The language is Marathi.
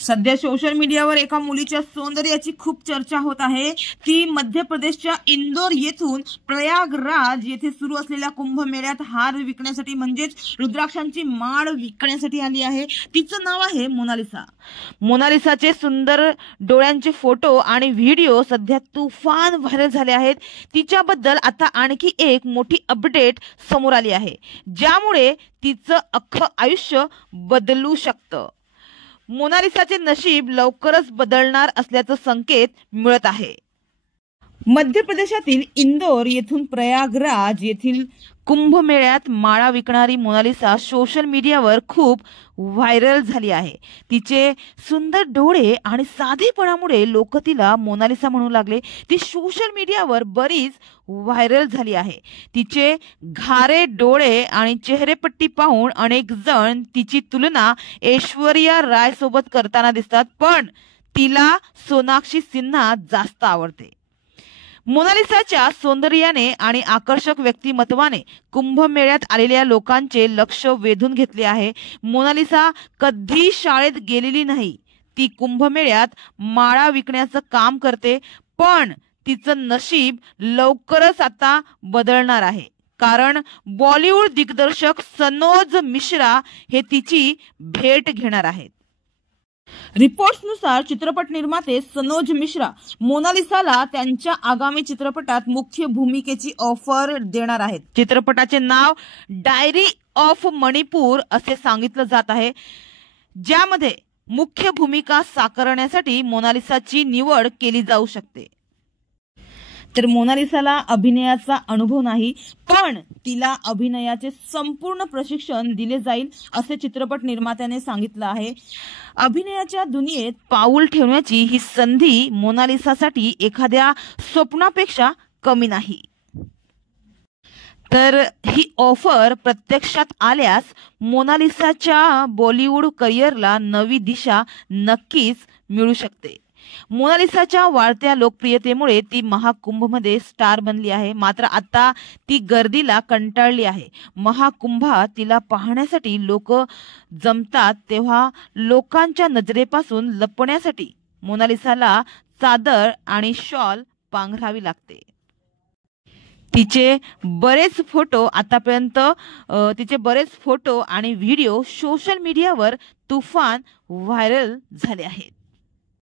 सध्या सोशल मीडियावर एका मुलीच्या सौंदर्याची खूप चर्चा होत आहे। ती मध्य प्रदेशच्या इंदोर येथून प्रयागराज येथे सुरू असलेल्या कुंभमेळ्यात हार विकण्यासाठी म्हणजेच रुद्राक्षांची माळ विकण्यासाठी आली आहे। तिचं नाव आहे मोनालिसा। मोनालिसाचे सुंदर डोळ्यांचे फोटो आणि व्हिडिओ सध्या तुफान व्हायरल झाले आहेत। तिच्याबद्दल आता आणखी एक मोठी अपडेट समोर आली आहे, ज्यामुळे तिचं अख्खं आयुष्य बदलू शकतं। मोनालिसाचे नशीब लवकरच बदलणार असल्याचे संकेत मिळत आहे। मध्य प्रदेशातील इंदोर येथून प्रयागराज येथील कुंभमेळ्यात माळा विकणारी मोनालिसा सोशल मीडियावर खूप व्हायरल झाली आहे। तिचे सुंदर डोळे आणि साधेपणामुळे लोक तिला मोनालिसा म्हणू लागले। ती सोशल मीडियावर बरीच व्हायरल झाली आहे। तिचे घारे डोळे आणि चेहरेपट्टी पाहून अनेक जण तिची तुलना ऐश्वर्या राय सोबत करताना दिसतात, पण तिला सोनाक्षी सिन्हा जास्त आवडते। मोनालिसाच्या सौंदर्याने आणि आकर्षक व्यक्तिमत्वाने कुंभमेळ्यात आलेल्या लोकांचे लक्ष वेधून घेतले आहे। मोनालिसा कधी शाळेत गेलेली नाही। ती कुंभमेळ्यात माळा विकण्याचं काम करते, पण तिचं नशीब लवकरच आता बदलणार आहे, कारण बॉलिवूड दिग्दर्शक सनोज मिश्रा हे तिची भेट घेणार आहेत। रिपोर्ट्सनुसार चित्रपट निर्माते सनोज मिश्रा मोनालिसाला त्यांच्या आगामी चित्रपटात मुख्य भूमिकेची ऑफर देणार आहेत। चित्रपटाचे नाव डायरी ऑफ मणिपूर असे सांगितलं जात आहे, ज्यामध्ये मुख्य भूमिका साकारण्यासाठी मोनालिसाची निवड केली जाऊ शकते। तर मोनालिसाला अभिनयाचा अनुभव नाही, पण तिला अभिनयाचे संपूर्ण प्रशिक्षण दिले जाईल असे चित्रपट निर्मात्याने सांगितलं आहे। अभिनयाच्या दुनियेत पाऊल ठेवण्याची ही संधी मोनालिसासाठी एखाद्या स्वप्नापेक्षा कमी नाही। तर ही ऑफर प्रत्यक्षात आल्यास मोनालिसाच्या बॉलिवूड करिअरला नवी दिशा नक्कीच मिळू शकते। मोनालिसाच्या वाढत्या लोकप्रियतेमुळे ती महाकुंभमध्ये स्टार बनली आहे, मात्र आता ती गर्दीला कंटाळली आहे। महाकुंभात तिला पाहण्यासाठी लोक जमतात, तेव्हा लोकांच्या नजरेपासून लपण्यासाठी मोनालिसाला चादर आणि शॉल पांघरावी लागते। तिचे बरेच फोटो आणि व्हिडिओ सोशल मीडियावर तुफान व्हायरल झाले आहेत।